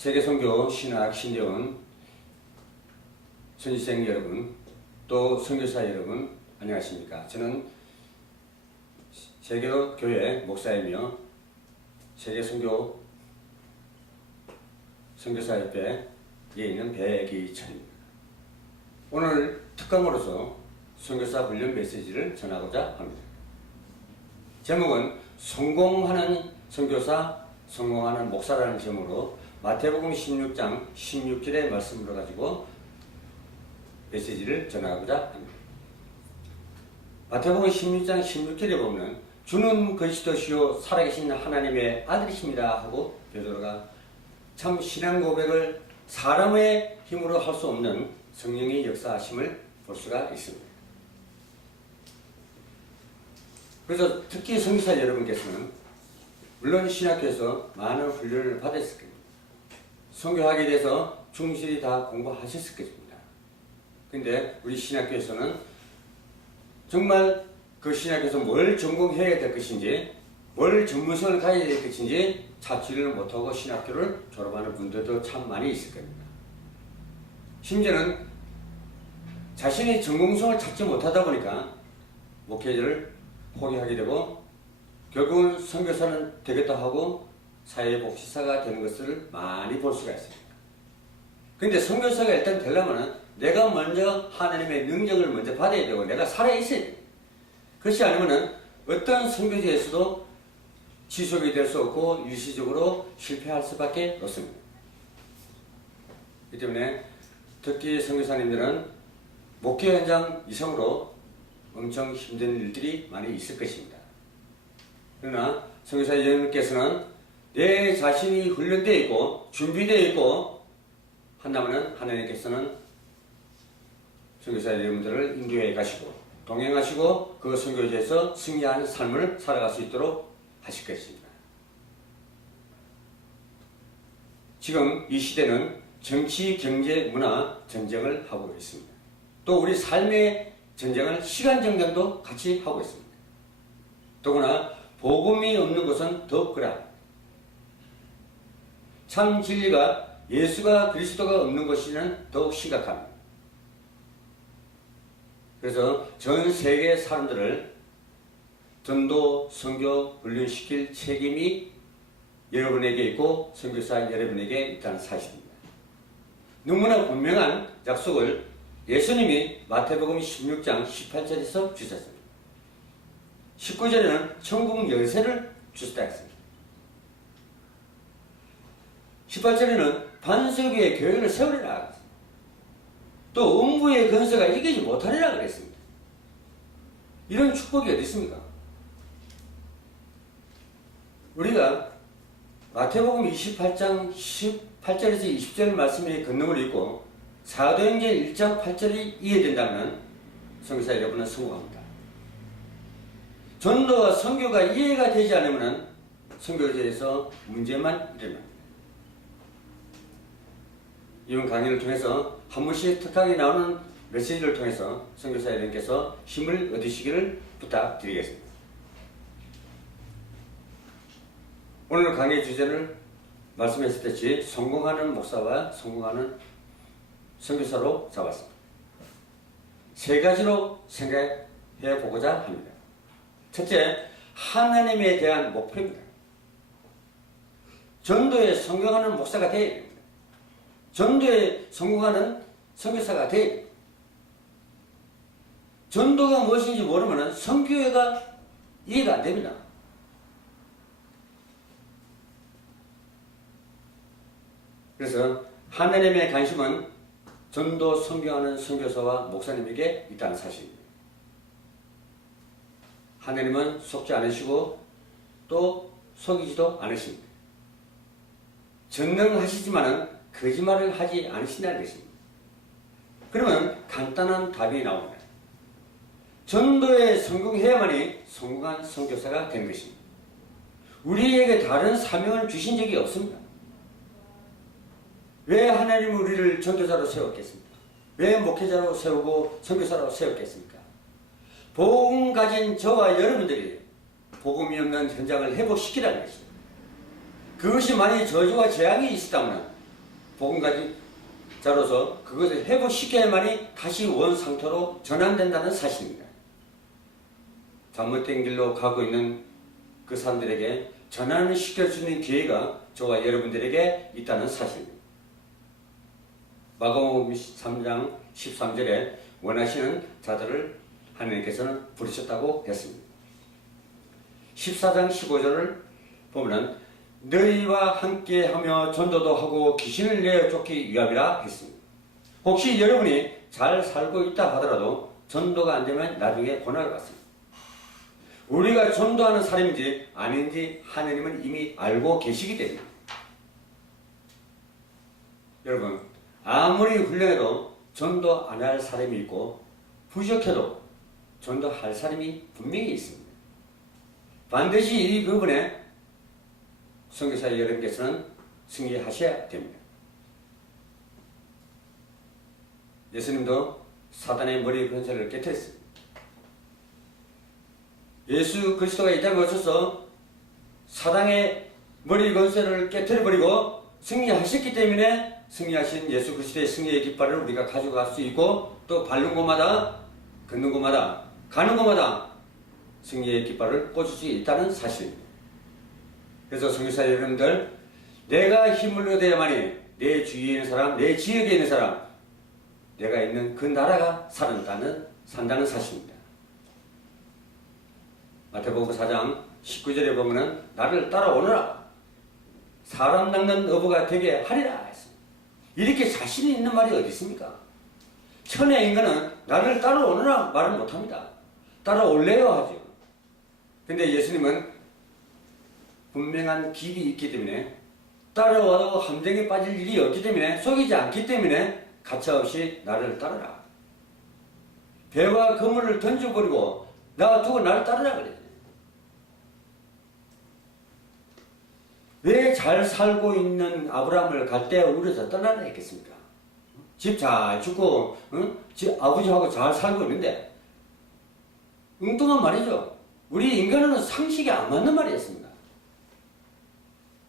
세계선교 신학 신대원 선지생 여러분, 또 선교사 여러분, 안녕하십니까? 저는 세계교회 목사이며 세계선교 선교사협회에 있는 배기천입니다. 오늘 특강으로서 선교사 훈련 메시지를 전하고자 합니다. 제목은 성공하는 선교사, 성공하는 목사라는 제목으로 마태복음 16장 16절의 말씀으로 가지고 메시지를 전하고자 합니다. 마태복음 16장 16절에 보면 주는 그리스도시요 살아계신 하나님의 아들이십니다 하고 베드로가 참 신앙 고백을 사람의 힘으로 할 수 없는 성령의 역사하심을 볼 수가 있습니다. 그래서 특히 선교사 여러분께서는 물론 신학교에서 많은 훈련을 받았을 겁니다. 선교하게 돼서 충실히 다 공부하셨을 것입니다. 근데 우리 신학교에서는 정말 그 신학교에서 뭘 전공해야 될 것인지, 뭘 전문성을 가져야 될 것인지 찾지를 못하고 신학교를 졸업하는 분들도 참 많이 있을 겁니다. 심지어는 자신이 전공성을 찾지 못하다 보니까 목회자를 포기하게 되고 결국은 선교사는 되겠다 하고 사회복지사가 되는 것을 많이 볼 수가 있습니다. 그런데 선교사가 일단 되려면 내가 먼저 하나님의 능력을 먼저 받아야 되고 내가 살아있어야 돼요. 그렇지 않으면 어떤 선교지에서도 지속이 될 수 없고 일시적으로 실패할 수밖에 없습니다. 그렇기 때문에 특히 선교사님들은 목회 현장 이상으로 엄청 힘든 일들이 많이 있을 것입니다. 그러나 선교사 여러분께서는 내 자신이 훈련되어 있고 준비되어 있고 한다면 하나님께서는 선교사 여러분들을 인도해 가시고 동행하시고 그 선교지에서 승리하는 삶을 살아갈 수 있도록 하실 것입니다. 지금 이 시대는 정치, 경제, 문화 전쟁을 하고 있습니다. 또 우리 삶의 전쟁을 시간 전쟁도 같이 하고 있습니다. 더구나 복음이 없는 곳은 더욱 그러합니다. 참 진리가 예수가 그리스도가 없는 것이는 더욱 심각합니다. 그래서 전 세계 사람들을 전도, 선교, 훈련시킬 책임이 여러분에게 있고 선교사 여러분에게 있다는 사실입니다. 너무나 분명한 약속을 예수님이 마태복음 16장 18절에서 주셨습니다. 19절에는 천국 열쇠를 주셨다 했습니다. 18절에는 반석 위에 교회를 세우리라 했습니다. 또 음부의 권세가 이기지 못하리라 그랬습니다. 이런 축복이 어디 있습니까? 우리가 마태복음 28장 18절에서 20절 말씀의 근능을 읽고 사도행전 1장 8절이 이해된다면 선교사 여러분은 성공합니다. 전도와 선교가 이해가 되지 않으면 선교지에서 문제만 일어납니다. 이번 강의를 통해서 한 번씩 특강이 나오는 메시지를 통해서 선교사 여러분께서 힘을 얻으시기를 부탁드리겠습니다. 오늘 강의 주제를 말씀했듯이 성공하는 목사와 성공하는 선교사로 잡았습니다. 세 가지로 생각해 보고자 합니다. 첫째, 하나님에 대한 목표입니다. 전도에 성공하는 목사가 되어야 됩니다. 전도에 성공하는 선교사가 되어야 됩니다. 전도가 무엇인지 모르면 선교회가 이해가 안 됩니다. 그래서 하나님의 관심은 전도 선교하는 선교사와 목사님에게 있다는 사실입니다. 하나님은 속지 않으시고 또 속이지도 않으십니다. 전능하시지만은 거짓말을 하지 않으신다는 것입니다. 그러면 간단한 답이 나옵니다. 전도에 성공해야만이 성공한 선교사가 된 것입니다. 우리에게 다른 사명을 주신 적이 없습니다. 왜 하나님은 우리를 전도자로 세웠겠습니까? 왜 목회자로 세우고 선교사로 세웠겠습니까? 복음 가진 저와 여러분들이 복음이 없는 현장을 회복시키라는 것입니다. 그것이 만약 저주와 재앙이 있었다면 복음가지자로서 그것을 회복시켜야만이 다시 원 상태로 전환된다는 사실입니다. 잘못된 길로 가고 있는 그 사람들에게 전환을 시킬 수 있는 기회가 저와 여러분들에게 있다는 사실입니다. 마가복음 3장 13절에 원하시는 자들을 하나님께서는 부르셨다고 했습니다. 14장 15절을 보면 너희와 함께하며 전도도 하고 귀신을 내어 쫓기 위함이라 했습니다. 혹시 여러분이 잘 살고 있다 하더라도 전도가 안 되면 나중에 고난을 받습니다. 우리가 전도하는 사람인지 아닌지 하느님은 이미 알고 계시기 때문에 여러분 아무리 훈련해도 전도 안 할 사람이 있고 부족해도 전도할 사람이 분명히 있습니다. 반드시 이 부분에 선교사 여러분께서는 승리하셔야 됩니다. 예수님도 사단의 머리 권세를 깨뜨렸습니다. 예수 그리스도가 이 땅에 오셔서 사단의 머리 권세를 깨뜨려버리고 승리하셨기 때문에 승리하신 예수 그리스도의 승리의 깃발을 우리가 가져갈 수 있고 또 밟는 곳마다 걷는 곳마다 가는 곳마다 승리의 깃발을 꽂을 수 있다는 사실입니다. 그래서 선교사 여러분들 내가 힘을 얻어야만이 내 주위에 있는 사람, 내 지역에 있는 사람 내가 있는 그 나라가 산다는 사실입니다. 마태복음 4장 19절에 보면은 나를 따라오너라 사람 낚는 어부가 되게 하리라 했습니다. 이렇게 자신이 있는 말이 어디 있습니까? 천의 인간은 나를 따라오너라 말을 못합니다. 따라올래요 하죠. 근데 예수님은 분명한 길이 있기 때문에 따라와도 함정에 빠질 일이 없기 때문에 속이지 않기 때문에 가차없이 나를 따르라. 배와 그물을 던져버리고 놔두고 나를 따르라 그래요. 왜 잘 살고 있는 아브라함을 갈대아 우르에서 떠나라 했겠습니까? 집 잘 짓고 아버지하고 잘 살고 있는데 엉뚱한 말이죠. 우리 인간은 상식이 안 맞는 말이었습니다.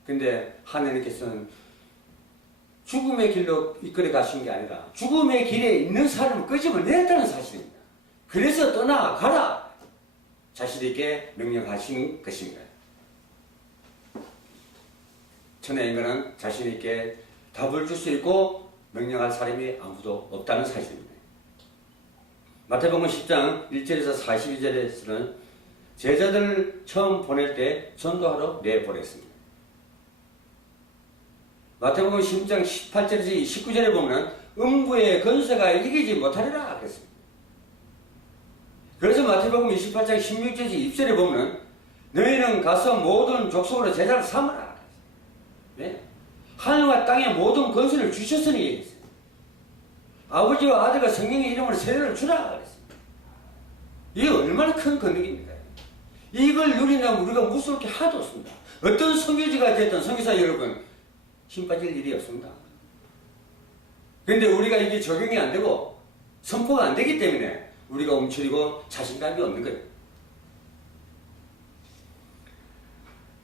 근데 하나님께서는 죽음의 길로 이끌어 가신 게 아니라 죽음의 길에 있는 사람을 끄집어냈다는 사실입니다. 그래서 떠나가라 자신에게 명령하신 것입니다. 천의 인간은 자신에게 답을 줄 수 있고 명령할 사람이 아무도 없다는 사실입니다. 마태복음 10장 1절에서 42절에서는 제자들을 처음 보낼 때 전도하러 내보냈습니다. 마태복음 10장 18절에서 19절에 보면 음부의 권세가 이기지 못하리라 그랬습니다. 그래서 마태복음 28장 16절에서 20절에 보면 너희는 가서 모든 족속으로 제자를 삼으라. 네? 하늘과 땅의 모든 권세를 주셨으니 얘기했어요. 아버지와 아들과 성령의 이름으로 세례를 주라 그랬습니다. 이게 얼마나 큰 권능입니까? 이걸 누린다면 우리가 무서울 게 하나도 없습니다. 어떤 선교지가 됐든 선교사 여러분 힘 빠질 일이 없습니다. 그런데 우리가 이게 적용이 안 되고 선포가 안 되기 때문에 우리가 움츠리고 자신감이 없는 거예요.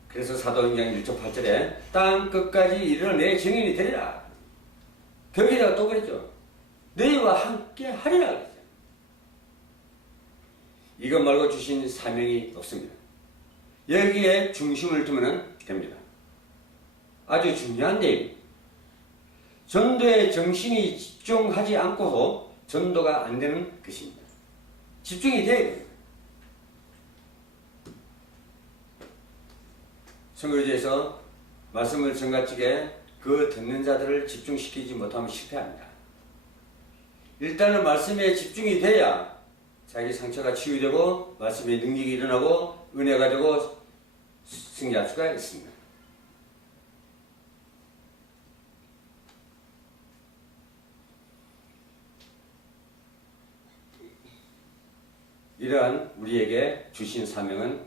그래서 사도행전 1조 8절에 땅 끝까지 이르러 내 증인이 되리라. 거기다가 또 그랬죠. 너희와 함께 하리라 그랬죠. 이것 말고 주신 사명이 없습니다. 여기에 중심을 두면 됩니다. 아주 중요한 내용. 전도에 정신이 집중하지 않고도 전도가 안 되는 것입니다. 집중이 돼야 됩니다. 선교지에서 말씀을 정가지게 그 듣는 자들을 집중시키지 못하면 실패합니다. 일단은 말씀에 집중이 돼야 자기 상처가 치유되고 말씀의 능력이 일어나고 은혜가 되고 승리할 수가 있습니다. 이러한 우리에게 주신 사명은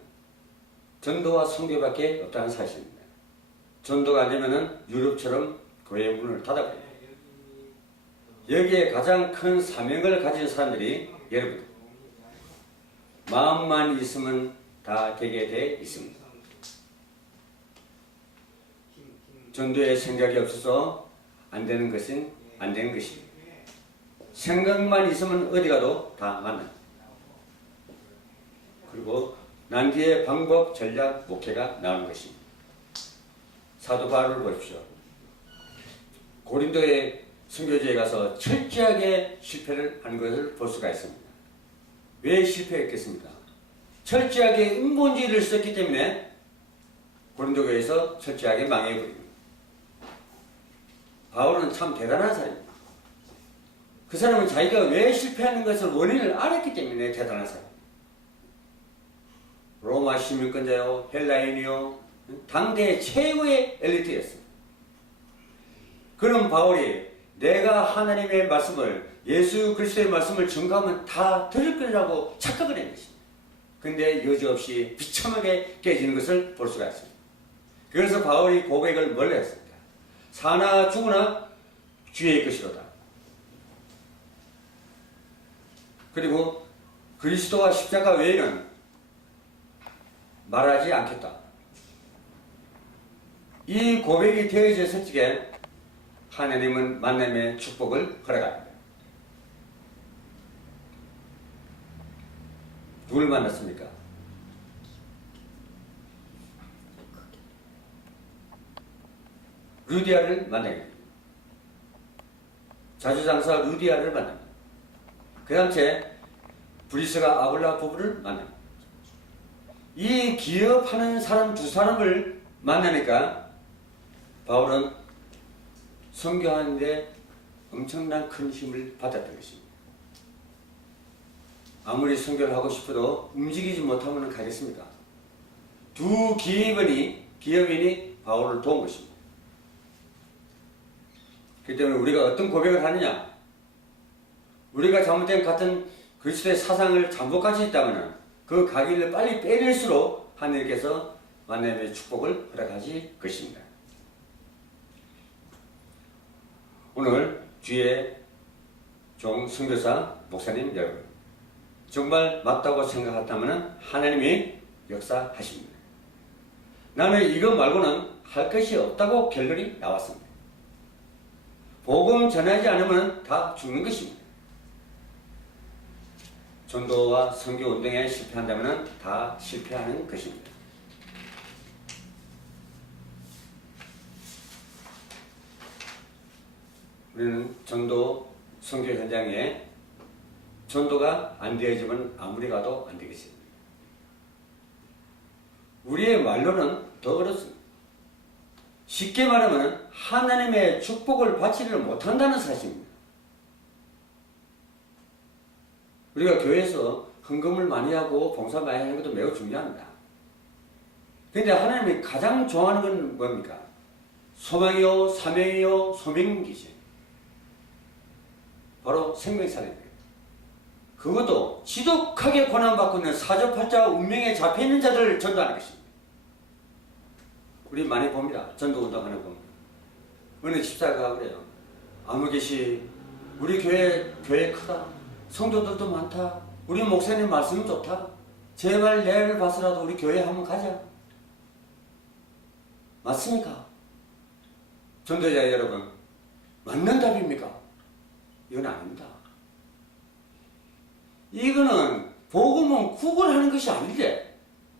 전도와 선교밖에 없다는 사실입니다. 전도가 안 되면은 유럽처럼 교회 문을 닫아버립니다. 여기에 가장 큰 사명을 가진 사람들이 여러분 마음만 있으면 다 되게 돼 있습니다. 전도에 생각이 없어서 안 되는 것은 안 되는 것입니다. 생각만 있으면 어디 가도 다 만납니다. 그리고 난 뒤에 방법, 전략, 목회가 나오는 것입니다. 사도 바울을 보십시오. 고린도의 선교지에 가서 철저하게 실패를 한 것을 볼 수가 있습니다. 왜 실패했겠습니까? 철저하게 인본주의를 썼기 때문에 고린도 교회에서 철저하게 망해버립니다. 바울은 참 대단한 사람입니다. 그 사람은 자기가 왜 실패하는 것을 원인을 알았기 때문에 대단한 사람입니다. 로마 시민권자요, 헬라인이요, 당대 최고의 엘리트였습니다. 그런 바울이 내가 하나님의 말씀을, 예수 그리스도의 말씀을 전가하면 다 들을 거라고 착각을 한 것입니다. 근데 여지없이 비참하게 깨지는 것을 볼 수가 있습니다. 그래서 바울이 고백을 뭘로 했습니까? 사나 죽으나 주의 것이로다. 그리고 그리스도와 십자가 외에는 말하지 않겠다. 이 고백이 되어졌을 적에 하나님은 만남의 축복을 허락합니다. 누굴 만났습니까? 루디아를 만나게 됩니다. 자주장사 루디아를 만납니다. 그 다음 브리스가 아굴라 부부를 만납니다. 이 기업하는 사람 두 사람을 만나니까 바울은 선교하는데 엄청난 큰 힘을 받았던 것입니다. 아무리 선교를 하고 싶어도 움직이지 못하면 가겠습니까? 두 기업인이 바울을 도운 것입니다. 그렇기 때문에 우리가 어떤 고백을 하느냐? 우리가 잘못된 같은 그리스도의 사상을 잠복 가지고 있다면 그 가기를 빨리 빼낼수록 하나님께서 만남의 축복을 허락하실 것입니다. 오늘 주의 종 선교사 목사님 여러분, 정말 맞다고 생각한다면 하나님이 역사하십니다. 나는 이거 말고는 할 것이 없다고 결론이 나왔습니다. 복음 전하지 않으면 다 죽는 것입니다. 전도와 선교운동에 실패한다면 다 실패하는 것입니다. 우리는 전도, 선교 현장에 전도가 안 되어지면 아무리 가도 안 되겠습니다. 우리의 말로는 더 어렵습니다. 쉽게 말하면 하나님의 축복을 받지를 못한다는 사실입니다. 우리가 교회에서 헌금을 많이 하고 봉사 많이 하는 것도 매우 중요합니다. 그런데 하나님이 가장 좋아하는 건 뭡니까? 소망이요, 사명이요, 소명이지. 바로 생명사례입니다. 그것도 지독하게 고난받고 있는 사주팔자 운명에 잡혀있는 자들을 전도하는 것입니다. 우리 많이 봅니다. 전도운동하는 거. 어느 집사가 그래요. 아무개시 우리 교회 크다. 성도들도 많다. 우리 목사님 말씀 좋다. 제발 내를 봐서라도 우리 교회 한번 가자. 맞습니까? 전도자 여러분, 맞는 답입니까? 이건 아닙니다. 이거는 복음은 구걸하는 것이 아닌데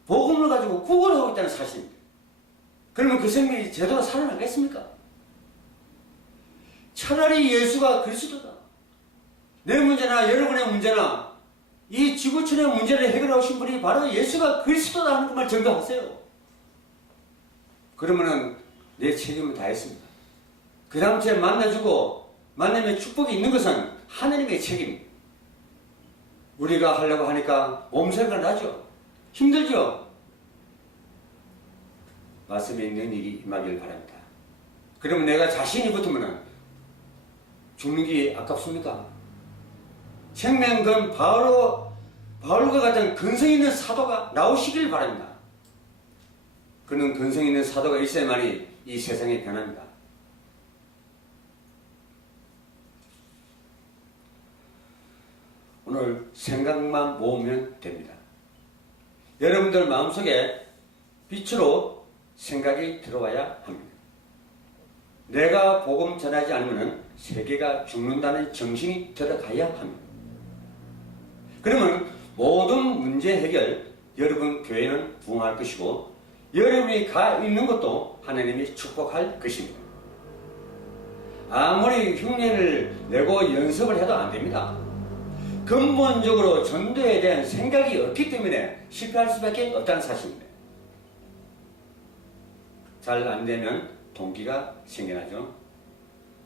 복음을 가지고 구걸하고 있다는 사실입니다. 그러면 그 생명이 제대로 살아나겠습니까? 차라리 예수가 그리스도다. 내 문제나 여러분의 문제나 이 지구촌의 문제를 해결하신 분이 바로 예수가 그리스도다 하는 것만 증거하세요. 그러면은 내 책임을 다했습니다. 그 다음 주에 만나주고 만남의 축복이 있는 것은 하나님의 책임입니다. 우리가 하려고 하니까 몸살가 나죠. 힘들죠. 말씀에 있는 일이 임하길 바랍니다. 그러면 내가 자신이 붙으면 죽는 게 아깝습니까? 생명건 바울과 같은 근성 있는 사도가 나오시길 바랍니다. 그는 근성 있는 사도가 있어야만이 이 세상이 변합니다. 오늘 생각만 모으면 됩니다. 여러분들 마음속에 빛으로 생각이 들어와야 합니다. 내가 복음 전하지 않으면 세계가 죽는다는 정신이 들어가야 합니다. 그러면 모든 문제 해결, 여러분 교회는 부흥할 것이고 여러분이 가 있는 것도 하나님이 축복할 것입니다. 아무리 흉내를 내고 연습을 해도 안 됩니다. 근본적으로 전도에 대한 생각이 없기 때문에 실패할 수밖에 없다는 사실입니다. 잘 안 되면 동기가 생겨나죠.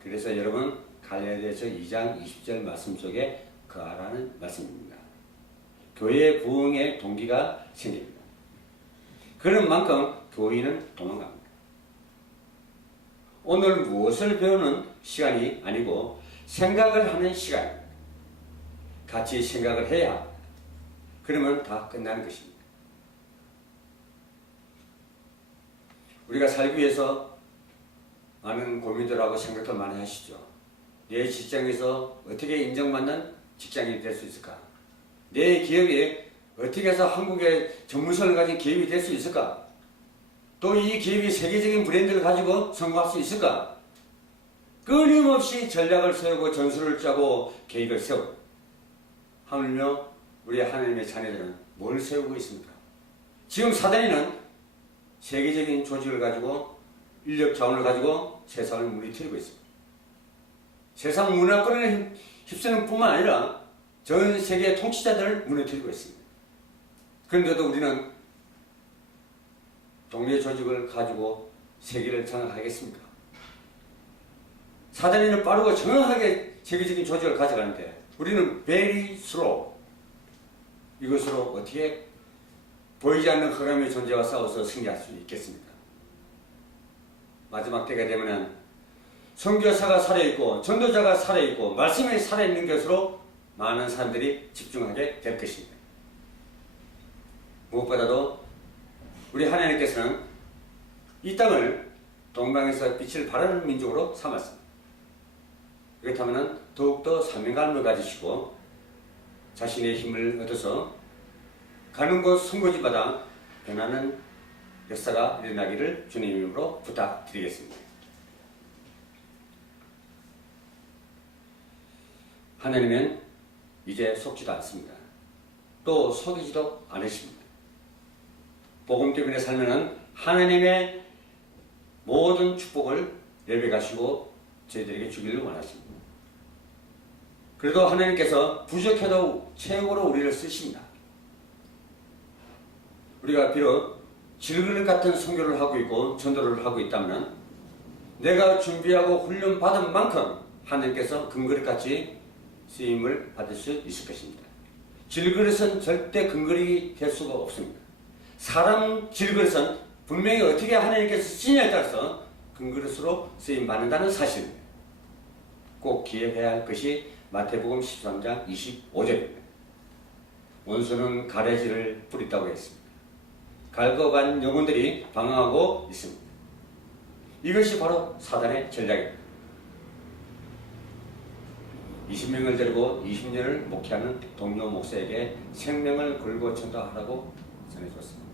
그래서 여러분 갈라디아서 2장 20절 말씀 속에 거하라는 말씀입니다. 교회 부흥의 동기가 생깁니다. 그런 만큼 교인은 도망갑니다. 오늘 무엇을 배우는 시간이 아니고 생각을 하는 시간입니다. 같이 생각을 해야 합니다. 그러면 다 끝나는 것입니다. 우리가 살기 위해서 많은 고민들하고 생각도 많이 하시죠. 내 직장에서 어떻게 인정받는 직장인이 될 수 있을까? 내 기업이 어떻게 해서 한국의 전문성을 가진 기업이 될 수 있을까? 또 이 기업이 세계적인 브랜드를 가지고 성공할 수 있을까? 끊임없이 전략을 세우고 전술을 짜고 계획을 세우고 하물며 우리 하나님의 자녀들은 뭘 세우고 있습니까? 지금 사단이는 세계적인 조직을 가지고 인력 자원을 가지고 세상을 무너뜨리고 있습니다. 세상 문화권을 휩쓰는 뿐만 아니라 전 세계 통치자들을 무너뜨리고 있습니다. 그런데도 우리는 동네 조직을 가지고 세계를 장악하겠습니까? 사단이는 빠르고 정확하게 세계적인 조직을 가져가는데 우리는 very slow. 이것으로 어떻게 보이지 않는 흑암의 존재와 싸워서 승리할 수 있겠습니까? 마지막 때가 되면은 선교사가 살아있고 전도자가 살아있고 말씀이 살아있는 것으로 많은 사람들이 집중하게 될 것입니다. 무엇보다도 우리 하나님께서는 이 땅을 동방에서 빛을 발하는 민족으로 삼았습니다. 그렇다면 더욱더 사명감을 가지시고 자신의 힘을 얻어서 가는 곳 선거지마다 변하는 역사가 일어나기를 주님 이름으로 부탁드리겠습니다. 하나님은 이제 속지도 않습니다. 또 속이지도 않으십니다. 복음 때문에 살면은 하나님의 모든 축복을 예배하시고 저희들에게 주기를 원하십니다. 그래도 하나님께서 부족해도 최고로 우리를 쓰십니다. 우리가 비록 질그릇 같은 선교를 하고 있고 전도를 하고 있다면 내가 준비하고 훈련 받은 만큼 하나님께서 금그릇같이 쓰임을 받을 수 있을 것입니다. 질그릇은 절대 금그릇이 될 수가 없습니다. 사람 질그릇은 분명히 어떻게 하나님께서 쓰시냐에 따라서 금그릇으로 쓰임 받는다는 사실입니다. 꼭 기억해야 할 것이 마태복음 13장 25절입니다. 원수는 가래지를 뿌렸다고 했습니다. 갈거간 영혼들이 방황하고 있습니다. 이것이 바로 사단의 전략입니다. 20명을 데리고 20년을 목회하는 동료 목사에게 생명을 걸고 전도하라고 전해줬습니다.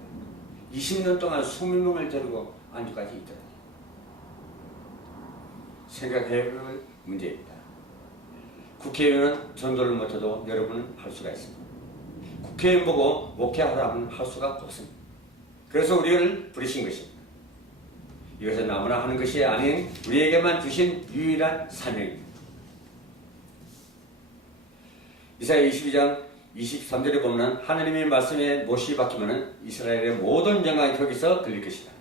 20년 동안 20명을 데리고 안주까지 있더라고요. 생각해야 할 문제입니다. 국회의원은 전도를 못해도 여러분은 할 수가 있습니다. 국회의원 보고 목회하라면 할 수가 없습니다. 그래서 우리를 부르신 것입니다. 이것은 아무나 하는 것이 아닌 우리에게만 주신 유일한 사명입니다. 이사야 22장 23절에 보면 하나님의 말씀에 못이 박히면 이스라엘의 모든 영광이 거기서 들릴 것이다.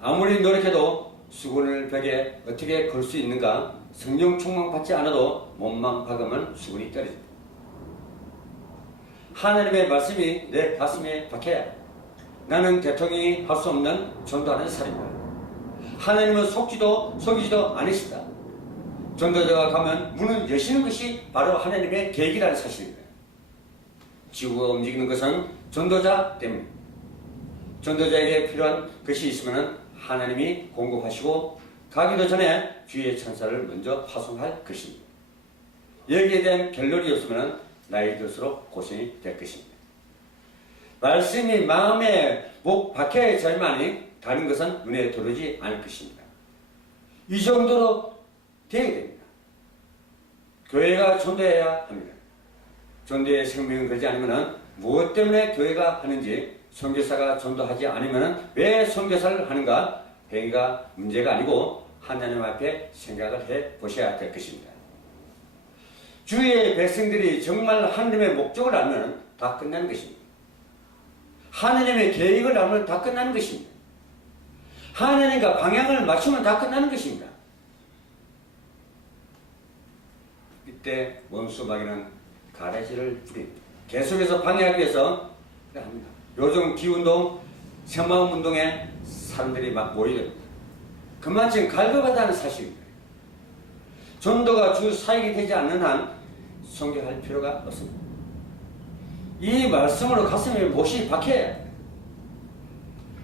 아무리 노력해도 수건을 벽에 어떻게 걸 수 있는가? 성령 충만받지 않아도 몸만 박으면 수건이 떨어진다. 하나님의 말씀이 내 가슴에 박혀야 나는 대통령이 할 수 없는 전도하는 사람이다. 하나님은 속이지도 않으시다. 전도자가 가면 문을 여시는 것이 바로 하나님의 계획이라는 사실입니다. 지구가 움직이는 것은 전도자 때문입니다. 전도자에게 필요한 것이 있으면 하나님이 공급하시고 가기도 전에 주의 천사를 먼저 파송할 것입니다. 여기에 대한 결론이 없으면 나이 들수록 고생이 될 것입니다. 말씀이 마음에 목 박혀야 잘만이 다른 것은 눈에 들어오지 않을 것입니다. 이 정도로 되어야 됩니다. 교회가 전도해야 합니다. 전도의 생명을 걸지 않으면 무엇 때문에 교회가 하는지, 선교사가 전도하지 않으면 왜 선교사를 하는가, 행위가 문제가 아니고 하나님 앞에 생각을 해 보셔야 될 것입니다. 주위의 백성들이 정말 하나님의 목적을 알면 다 끝나는 것입니다. 하나님의 계획을 알면 다 끝나는 것입니다. 하나님과 방향을 맞추면 다 끝나는 것입니다. 이때 원수 마귀는 가래지를 부립니다. 계속해서 방해하기 위해서 합니다. 요즘 기운동, 새마음 운동에 사람들이 막 모이됩니다. 그만큼 갈급하다는 사실입니다. 전도가 주 사역이 되지 않는 한 선교할 필요가 없습니다. 이 말씀으로 가슴에 못이 박혀야 합니다.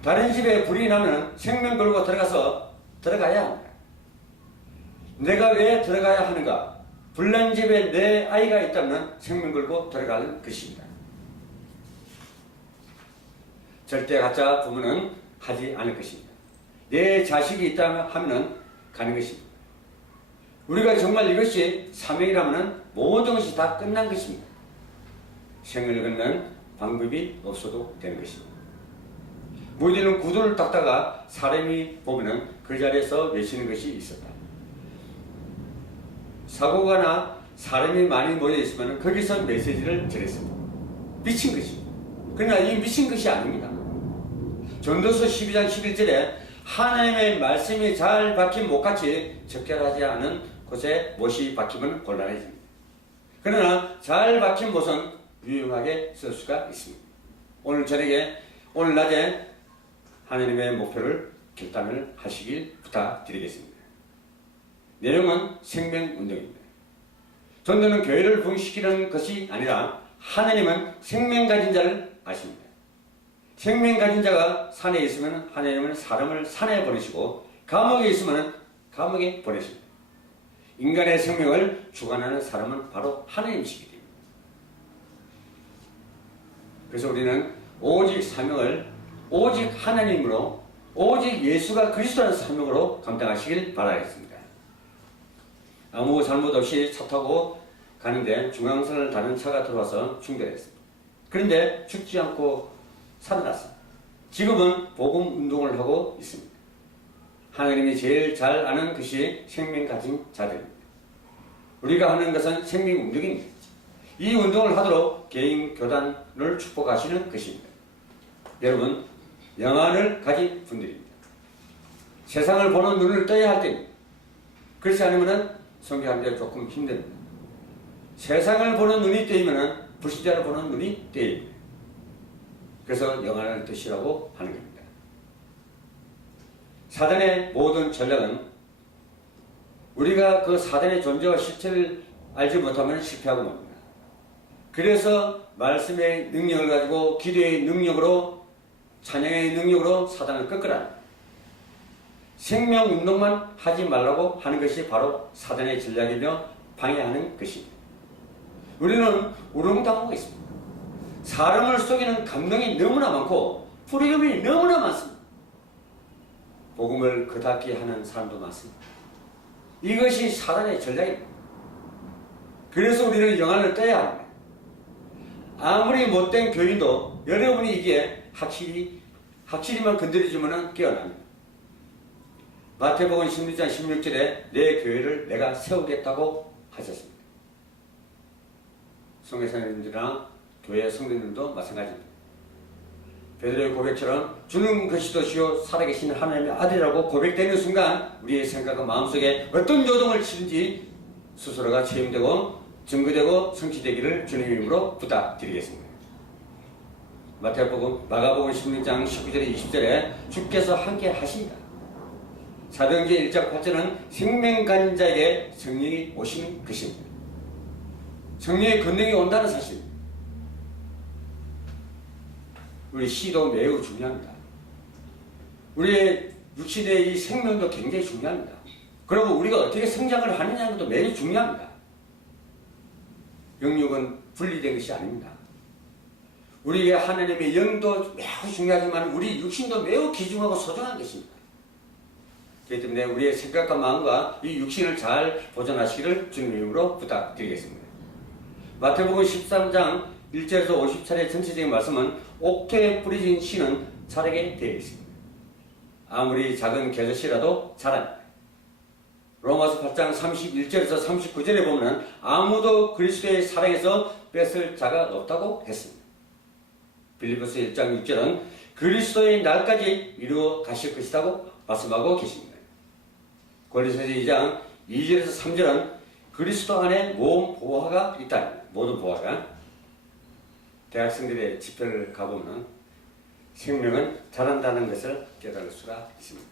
다른 집에 불이 나면 생명 걸고 들어가야 합니다. 내가 왜 들어가야 하는가? 불난 집에 내 아이가 있다면 생명 걸고 들어가는 것입니다. 절대 가짜 부모는 하지 않을 것입니다. 내 자식이 있다면 하면 가는 것입니다. 우리가 정말 이것이 사명이라면 모든 것이 다 끝난 것입니다. 생을 걷는 방법이 없어도 되는 것입니다. 무디는 구두를 닦다가 사람이 보면 그 자리에서 외치는 것이 있었다. 사고가 나 사람이 많이 모여 있으면 거기서 메시지를 전했습니다. 미친 것입니다. 그러나 이 미친 것이 아닙니다. 전도서 12장 11절에 하나님의 말씀이 잘 박힌 못같이 적절하지 않은 곳에 못이 박히면 곤란해집니다. 그러나 잘 박힌 못은 유용하게 쓸 수가 있습니다. 오늘 저녁에, 오늘 낮에 하나님의 목표를 결단을 하시길 부탁드리겠습니다. 내용은 생명운동입니다. 전도는 교회를 부흥시키는 것이 아니라 하나님은 생명 가진 자를 아십니다. 생명 가진 자가 산에 있으면 하나님은 사람을 산에 보내시고 감옥에 있으면 감옥에 보내십니다. 인간의 생명을 주관하는 사람은 바로 하나님이시기 때문입니다. 그래서 우리는 오직 사명을 오직 하나님으로, 오직 예수가 그리스도라는 사명으로 감당하시길 바라겠습니다. 아무 잘못 없이 차 타고 가는데 중앙선을 다른 차가 들어와서 충돌했습니다. 그런데 죽지 않고 살아났습니다. 지금은 복음 운동을 하고 있습니다. 하나님이 제일 잘 아는 것이 생명 가진 자들입니다. 우리가 하는 것은 생명 운동입니다. 이 운동을 하도록 개인 교단을 축복하시는 것입니다. 여러분, 영안을 가진 분들입니다. 세상을 보는 눈을 떠야 할 때입니다. 그렇지 않으면 선교하는 데 조금 힘듭니다. 세상을 보는 눈이 떼이면 불신자를 보는 눈이 떼입니다. 그래서 영안을 드시라고 하는 겁니다. 사단의 모든 전략은 우리가 그 사단의 존재와 실체를 알지 못하면 실패하고 맙니다. 그래서 말씀의 능력을 가지고 기도의 능력으로, 찬양의 능력으로 사단을 꺾으라. 생명운동만 하지 말라고 하는 것이 바로 사단의 전략이며 방해하는 것입니다. 우리는 우롱당하고 있습니다. 사람을 속이는 감동이 너무나 많고 프로그램이 너무나 많습니다. 복음을 그닫게 하는 사람도 많습니다. 이것이 사단의 전략입니다. 그래서 우리는 영안을 떠야 합니다. 아무리 못된 교인도 여러분이 이게 확실히만 건드려주면 깨어납니다. 마태복음 16장 16절에 내 교회를 내가 세우겠다고 하셨습니다. 성회사님들이나 교회 성도님들도 마찬가지입니다. 베드로의 고백처럼 주는 그리스도시요 살아계신 하나님의 아들이라고 고백되는 순간 우리의 생각과 마음속에 어떤 요동을 치든지 스스로가 체험되고 증거되고 성취되기를 주님의 이름으로 부탁드리겠습니다. 마가복음 16장 19절에 20절에 주께서 함께 하십니다. 사도행전 1장 8절은 생명 가진 자에게 성령이 오시는 것입니다. 성령의 권능이 온다는 사실입니다. 우리 시도 매우 중요합니다. 우리의 육신의 이 생명도 굉장히 중요합니다. 그리고 우리가 어떻게 성장을 하느냐는 것도 매우 중요합니다. 영육은 분리된 것이 아닙니다. 우리의 하나님의 영도 매우 중요하지만 우리 육신도 매우 귀중하고 소중한 것입니다. 그렇기 때문에 우리의 생각과 마음과 이 육신을 잘 보존하시기를 주님의 이름으로 부탁드리겠습니다. 마태복음 13장 1절에서 50절의 전체적인 말씀은 옥토에 뿌려진 씨는 자라게 되어 있습니다. 아무리 작은 겨자씨라도 자랍니다. 로마서 8장 31절에서 39절에 보면 아무도 그리스도의 사랑에서 뺏을 자가 없다고 했습니다. 빌립보서 1장 6절은 그리스도의 날까지 이루어 가실 것이라고 말씀하고 계십니다. 골로새서 2장 2절에서 3절은 그리스도 안에 모든 보화가 있다. 모든 보화가. 대학생들의 집회를 가보면 생명은 자란다는 것을 깨달을 수가 있습니다.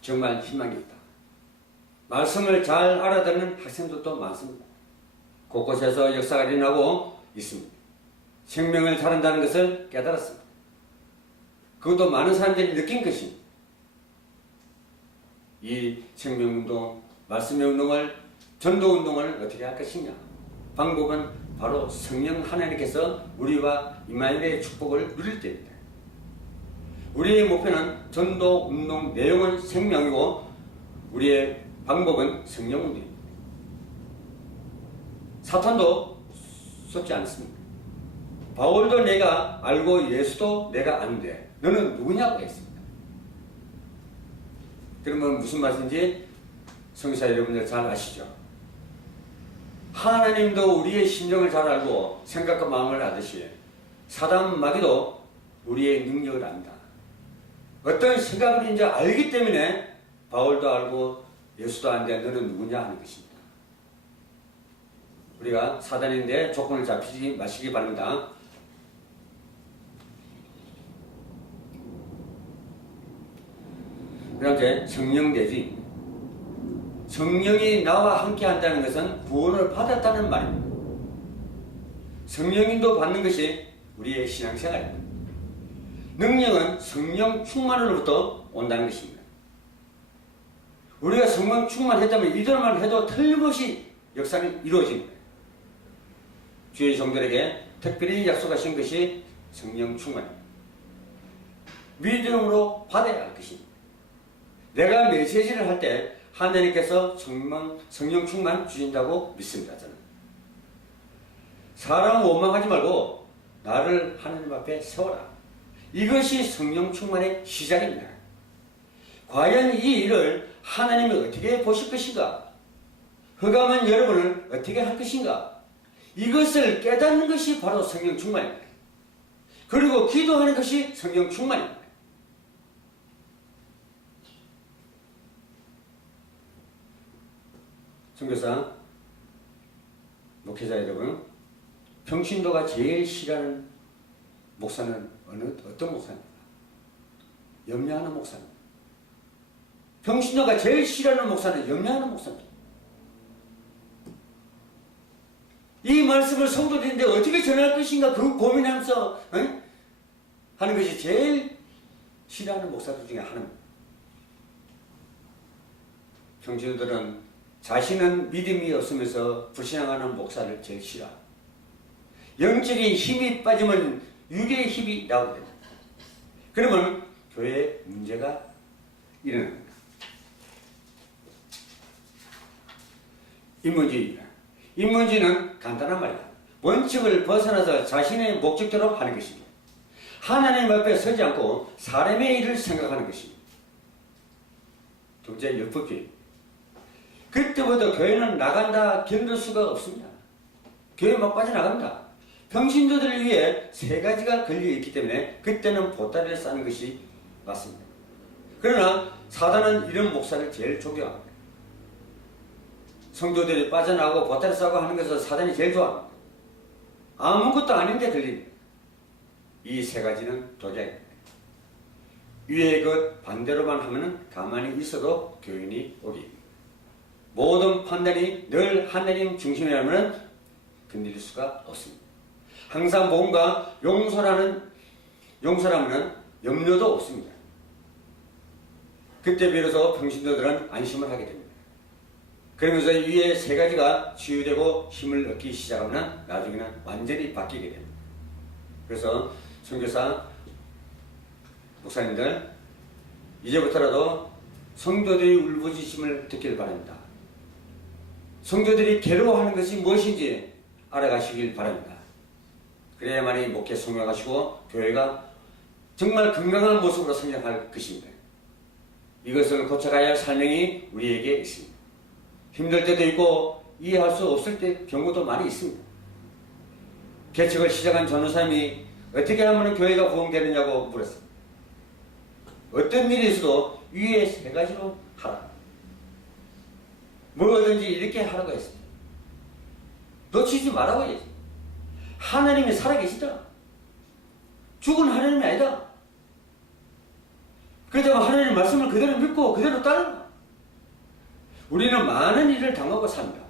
정말 희망이 있다. 말씀을 잘 알아듣는 학생들도 많습니다. 곳곳에서 역사가 일어나고 있습니다. 생명을 자란다는 것을 깨달았습니다. 그것도 많은 사람들이 느낀 것입니다. 이 생명운동, 말씀의 운동을, 전도운동을 어떻게 할 것이냐? 방법은 바로 성령 하나님께서 우리와 임마누엘의 축복을 누릴 때입니다. 우리의 목표는 전도운동 내용은 생명이고 우리의 방법은 성령운동입니다. 사탄도 쏟지 않습니다. 바울도 내가 알고 예수도 내가 아는데 너는 누구냐고 했습니다. 그러면 무슨 말인지 성도사 여러분들 잘 아시죠? 하나님도 우리의 심정을 잘 알고 생각과 마음을 아듯이 사단 마귀도 우리의 능력을 안다. 어떤 생각을 이제 알기 때문에 바울도 알고 예수도 아는데 너는 누구냐 하는 것입니다. 우리가 사단인데 조건을 잡히지 마시기 바랍니다. 그 다음에 성령대지. 성령이 나와 함께 한다는 것은 구원을 받았다는 말입니다. 성령님도 받는 것이 우리의 신앙생활입니다. 능력은 성령 충만으로부터 온다는 것입니다. 우리가 성령 충만했다면 이들만 해도 틀림없이 역사는 이루어집니다. 주의 종들에게 특별히 약속하신 것이 성령 충만입니다. 믿음으로 받아야 할 것입니다. 내가 메시지를 할 때 하나님께서 성령 충만 주신다고 믿습니다. 저는. 사람 원망하지 말고 나를 하나님 앞에 세워라. 이것이 성령 충만의 시작입니다. 과연 이 일을 하나님이 어떻게 보실 것인가? 흑암한 여러분을 어떻게 할 것인가? 이것을 깨닫는 것이 바로 성령 충만입니다. 그리고 기도하는 것이 성령 충만입니다. 선교사, 목회자 여러분, 평신도가 제일 싫어하는 목사는 어떤 목사입니까? 염려하는 목사입니다. 평신도가 제일 싫어하는 목사는 염려하는 목사입니다. 이 말씀을 성도들인데 어떻게 전할 것인가 그 고민하면서 하는 것이 제일 싫어하는 목사들 중에 하나입니다. 평신도들은 자신은 믿음이 없으면서 불신앙하는 목사를 제일 싫어합니다. 영적인 힘이 빠지면 육의 힘이 나오게 됩니다. 그러면 교회에 문제가 일어납니다. 인문주의입니다. 인문주의는 간단한 말이다. 원칙을 벗어나서 자신의 목적대로 하는 것입니다. 하나님 앞에 서지 않고 사람의 일을 생각하는 것입니다. 둘째, 율법주의. 그때부터 교회는 나간다 견딜 수가 없습니다. 교회 막 빠져나갑니다. 평신도들을 위해 세 가지가 걸려있기 때문에 그때는 보따리를 싸는 것이 맞습니다. 그러나 사단은 이런 목사를 제일 존경합니다. 성도들이 빠져나가고 보따리 싸고 하는 것을 사단이 제일 좋아합니다. 아무것도 아닌데 걸립니다. 이 세 가지는 독약입니다. 위의 것 반대로만 하면 가만히 있어도 교인이 오기입니다. 모든 판단이 늘 하나님 중심이라면 건드릴 수가 없습니다. 항상 복음과 용서라면 염려도 없습니다. 그때 비로소 평신도들은 안심을 하게 됩니다. 그러면서 위에 세 가지가 치유되고 힘을 얻기 시작하면 나중에는 완전히 바뀌게 됩니다. 그래서 선교사 목사님들 이제부터라도 성도들이 울부짖음을 듣길 바랍니다. 성도들이 괴로워하는 것이 무엇인지 알아가시길 바랍니다. 그래야만이 목회 성공하시고 교회가 정말 건강한 모습으로 성장할 것입니다. 이것을 고쳐가야 할 사명이 우리에게 있습니다. 힘들 때도 있고 이해할 수 없을 때 경우도 많이 있습니다. 개척을 시작한 전도사님이 어떻게 하면 교회가 부흥되느냐고 물었습니다. 어떤 일이 있어도 위에 세 가지로 하라. 뭐든지 이렇게 하라고 했습니다. 놓치지 말라고 했습니다. 하나님이 살아계시다. 죽은 하나님이 아니다. 그렇다면 하나님의 말씀을 그대로 믿고 그대로 따른다. 우리는 많은 일을 당하고 삽니다.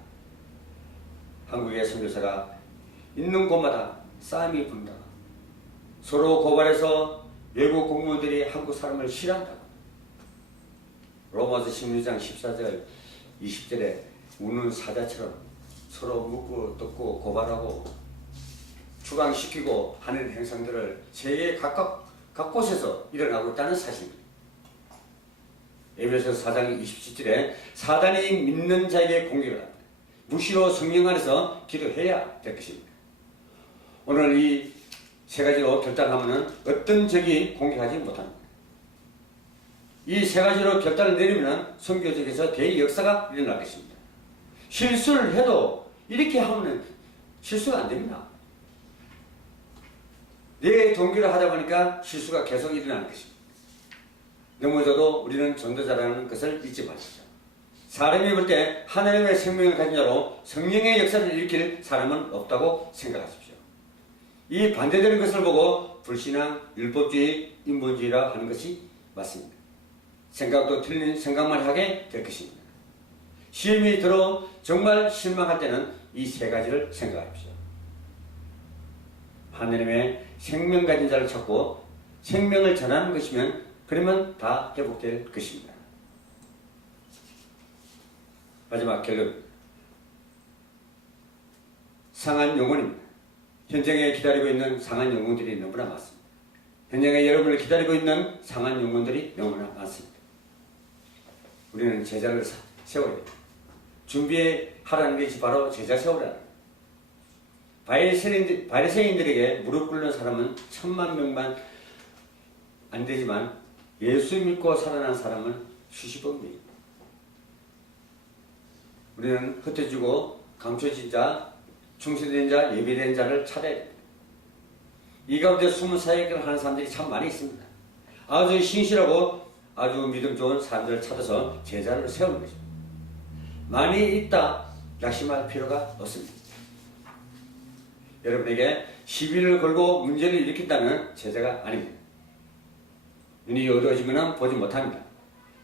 한국의 선교사가 있는 곳마다 싸움이 분다. 서로 고발해서 외국 공무원들이 한국 사람을 싫어한다고. 로마서 16장 14절 20절에 우는 사자처럼 서로 묻고 뜯고 고발하고 추방시키고 하는 행상들을 세계 각 곳에서 일어나고 있다는 사실입니다. 에베소서 4장 27절에 사단이 믿는 자에게 공격을 합니다. 무시로 성령 안에서 기도해야 될 것입니다. 오늘 이 세 가지로 결단하면 어떤 적이 공격하지 못합니다. 이 세 가지로 결단을 내리면 선교적에서 대역사가 일어날 것입니다. 실수를 해도 이렇게 하면 실수가 안 됩니다. 내 동기를 하다 보니까 실수가 계속 일어나는 것입니다. 넘어져도 우리는 전도자라는 것을 잊지 마십시오. 사람이 볼 때 하나님의 생명을 가진 자로 성령의 역사를 일으킬 사람은 없다고 생각하십시오. 이 반대되는 것을 보고 불신앙, 율법주의, 인본주의라 하는 것이 맞습니다. 생각도 틀린 생각만 하게 될 것입니다. 시험이 들어 정말 실망할 때는 이 세 가지를 생각하십시오. 하나님의 생명 가진 자를 찾고 생명을 전하는 것이면 그러면 다 회복될 것입니다. 마지막 결론. 상한 영혼입니다. 현장에 기다리고 있는 상한 영혼들이 너무나 많습니다. 현장에 여러분을 기다리고 있는 상한 영혼들이 너무나 많습니다. 우리는 제자를 세워야 됩니다. 준비하라는 것이 바로 제자 세우라는 거예요. 바리새인들에게 무릎 꿇는 사람은 10,000명만 안 되지만 예수 믿고 살아난 사람은 수십억 명입니다. 우리는 흩어지고 감춰진 자, 충실된 자, 예비된 자를 찾아야 됩니다. 이 가운데 숨은 사역을 하는 사람들이 참 많이 있습니다. 아주 신실하고 아주 믿음 좋은 사람들을 찾아서 제자를 세우는 것입니다. 많이 있다 낙심할 필요가 없습니다. 여러분에게 시비를 걸고 문제를 일으킨다면 제자가 아닙니다. 눈이 어두워지면 보지 못합니다.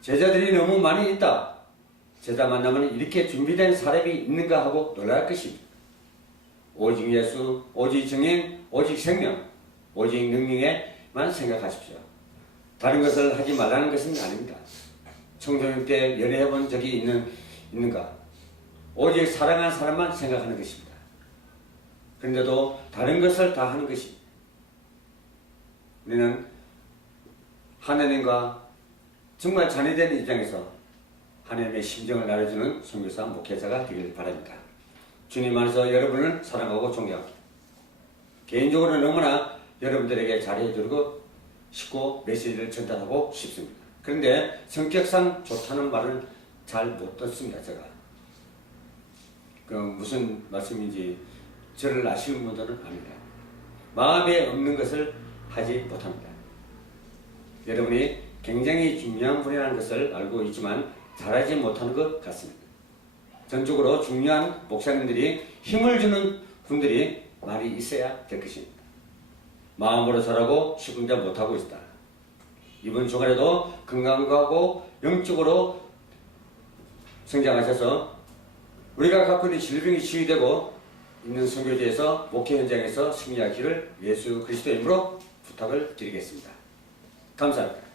제자들이 너무 많이 있다. 제자 만나면 이렇게 준비된 사람이 있는가 하고 놀랄 것입니다. 오직 예수, 오직 증인, 오직 생명, 오직 능력에만 생각하십시오. 다른 것을 하지 말라는 것은 아닙니다. 청소년 때 연애해본 적이 있는가? 오직 사랑한 사람만 생각하는 것입니다. 그런데도 다른 것을 다 하는 것입니다. 우리는 하나님과 정말 자녀된 입장에서 하나님의 심정을 알아주는 선교사 목회자가 되기를 바랍니다. 주님 안에서 여러분을 사랑하고 존경합니다. 개인적으로 너무나 여러분들에게 잘해드리고 싶고 메시지를 전달하고 싶습니다. 그런데 성격상 좋다는 말을 잘 못 듣습니다. 제가 무슨 말씀인지 저를 아시는 분들은 압니다. 마음에 없는 것을 하지 못합니다. 여러분이 굉장히 중요한 분이라는 것을 알고 있지만 잘하지 못하는 것 같습니다. 전적으로 중요한 목사님들이 힘을 주는 분들이 많이 있어야 될 것입니다. 마음으로 잘하고 시군자 못하고 있다. 이번 주간에도 건강하고 영적으로 성장하셔서 우리가 갖고 있는 질병이 치유되고 있는 선교지에서 목회 현장에서 승리하기를 예수 그리스도의 이름으로 부탁을 드리겠습니다. 감사합니다.